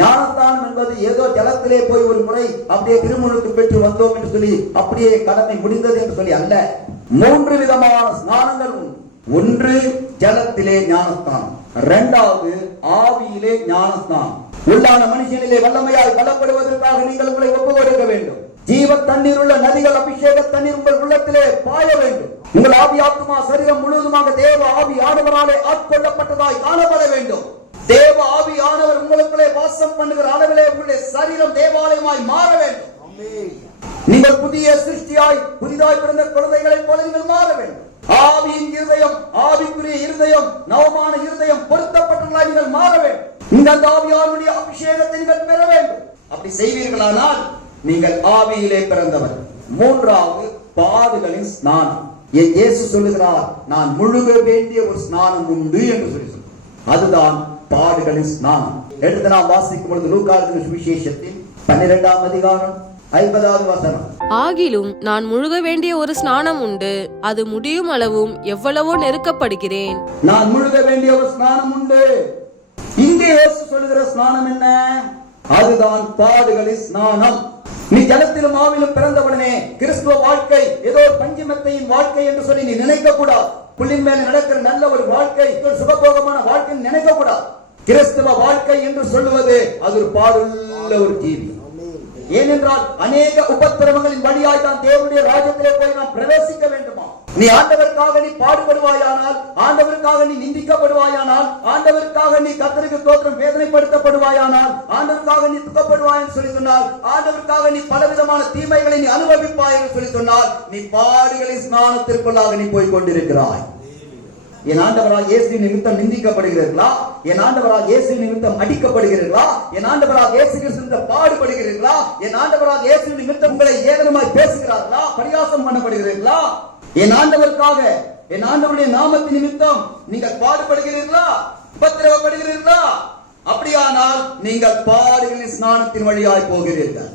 ஞானஸ்தானம் என்பது ஏதோ ஜலத்திலே போய் ஒரு முறை அப்படியே திருமுழுக்கு பெற்று வந்தோம் என்று சொல்லி அப்படியே கடமை முடிந்தது என்று சொல்லி அல்ல. 3 விதமான ஸ்நானங்கள் உண்டு. ஒன்று ஜலத்திலே ஞானஸ்தானம், இரண்டாவது ஆவியிலே ஞானஸ்தானம். உள்ளான மனுஷனிலே வல்லமையாய் பலப்படுவதற்காக நீங்கள் உங்களை ஒப்புக் கொடுக்க வேண்டும். ஜீவ தண்ணீர் உள்ள நதிகள், அபிஷேக தண்ணீர் உங்கள் உள்ளத்திலே பாய வேண்டும். உங்கள் ஆவி ஆத்மா சரீரம் முழுவதுமாக தேவ ஆவி ஆனவராலே ஆட்கொள்ளப்பட்டதாய் காணப்பட வேண்டும். தேவ ஆவி ஆனவர் உங்களுக்குள்ளே வாசம் பண்ணுகிற அளவிலே உங்களுடைய சரீரம் தேவாலயமாய் மாற வேண்டும். நீங்கள் புதிய சிருஷ்டியாய் புதிதாய் பிறந்த குழந்தைகளைப் போல நீங்கள் மாற வேண்டும். ஆவியின் இருதயம், ஆவிக்குரிய இருதயம், நவமான இருதயம் பொருத்தப்பட்டவர்களாய் நீங்கள் மாற வேண்டும். இந்த ஆவியானுடைய அபிஷேகத்தை நீங்கள் பெற வேண்டும். அப்படி செய்வீர்களானால் நீங்கள் ஆவியிலே பிறந்தவர். மூன்றாவது பாடுகளின் ஸ்நானம். இயேசு சொல்லுகிறார், நான் முழுக வேண்டிய ஒரு ஸ்நானம் உண்டு என்று சொல்லி சொல்றார். அதுதான் பாடுகளின் ஸ்நானம். எடுத்து நாம் வாசிக்கும் பொழுது லூக்கா எழுதின சுவிசேஷத்தில் 12ஆம் அதிகாரம் 50வது வசனம். ஆகிலும் நான் முழுக வேண்டிய ஒரு ஸ்நானம் உண்டு, அது முடியும் அளவும் எவ்வளவோ நெருக்கப்படுகிறேன். நான் முழுக வேண்டிய ஒரு ஸ்நானம் உண்டு. இங்கே இயேசு சொல்லுகிற ஸ்நானம் என்ன? அதுதான் பாடுகளின் ஸ்நானம். நீ ஜலத்திலும் ஆவிலும் பிறந்தவுடனே கிறிஸ்துவ வாழ்க்கை ஏதோ பஞ்சுமெத்தையின் வாழ்க்கை என்று சொல்லி நீ நினைக்க கூடாது. புள்ளின் மேல நடக்கிற நல்ல ஒரு வாழ்க்கை, ஒரு சுகபோகமான வாழ்க்கை நினைக்க கூடாது. கிறிஸ்துவ வாழ்க்கை என்று சொல்லுவது அது ஒரு பாடுள்ள ஒரு ஜீவி. ஏனென்றால் அநேக உபத்திரவங்களின் வழியாய் தான் தேவனுடைய ராஜ்யத்திலே போய் நாம் பிரவேசிக்க வேண்டுமா? நீ ஆண்டவருக்காக நீ பாடுபடுவாயானால், ஆண்டவருக்காக நீ நிந்திக்கப்படுவாயானால், ஆண்டவருக்காக நீ கர்த்தருக்கு ஸ்தோத்திரம் வேதனைப்படுத்தப்படுவாயானால், ஆண்டவருக்காக நீ துக்கப்படுவாய் என்று சொல்லி சொன்னால், ஆண்டவருக்காக நீ பலவிதமான தீமைகளை நீ அனுபவிப்பாய் என்று சொல்லி சொன்னால், நீ பாடுகளின் ஸ்நானத்திற்குள்ளாக நீ போய் கொண்டிருக்கிறாய். என் ஆண்டவரால் இயேசு நிமித்தம் நிந்திக்கப்படுகிறீர்களா? என் ஆண்டவரால் இயேசு நிமித்தம் அடிக்கப்படுகிறீர்களா? என் ஆண்டவரால் இயேசு நிமித்தம் பாடுபடுகிறீர்களா? என் ஆண்டவரால் இயேசு நிமித்தம் உங்களை ஏளனமாய் பேசுகிறார்களா? பரியாசம் பண்ணப்படுகிறீர்களா? என் ஆண்டவருக்காக, என் ஆண்டவருடைய நாமத்தின் நிமித்தம் நீங்கள் பாடுபடுகிறீர்களா? உபத்திரவப்படுகிறீர்களா? அப்படியானால் நீங்கள் பாடுகளின் ஸ்நானத்தின் வழியாய் போகிறீர்கள்.